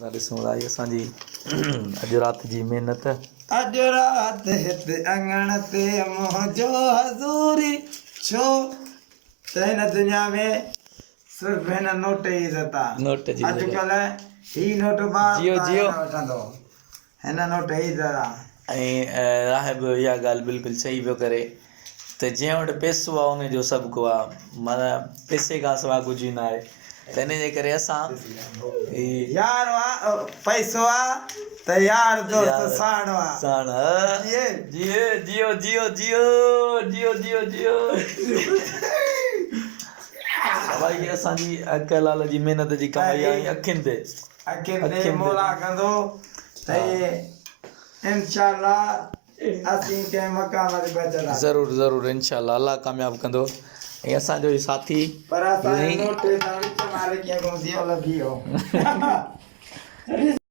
था ॾिसूं था असांजी अॼु राति जी महिनत। अॼु राति हिते अंगण ते मुंहिंजो हज़ूरी छो त हिन दुनिया में सिर्फ़ु हिन नोट जी इज़त आहे। नोट जी इज़त। अॼुकल्ह ही नोट बार जियो जियो वठंदो हिन नोट जी इज़त आहे। ऐं राहिब इहा ॻाल्हि बिल्कुलु सही पियो करे त जंहिं वटि पैसो आहे उनजो सभु को आहे, माना पैसे खां सवाइ कुझु न आहे। त इन जे करे असां यार पैसो आहे त यार दोस्त साण आहे। साण जियो जियो जियो जियो जियो जियो जियो भाई असांजी अकल लाल जी महिनत जी कमाई आहे अखियुनि ते मोला कंदो त इंशाअल्लाह असीं कंहिं मक़ाम ते पहुचंदासीं। ज़रूरु ज़रूरु इंशाअल्लाह अल्लाह कामयाबु कंदो। ऐं असांजो ई साथी पर असांजे नोट सां विच वारे खे घुसी लॻी वियो।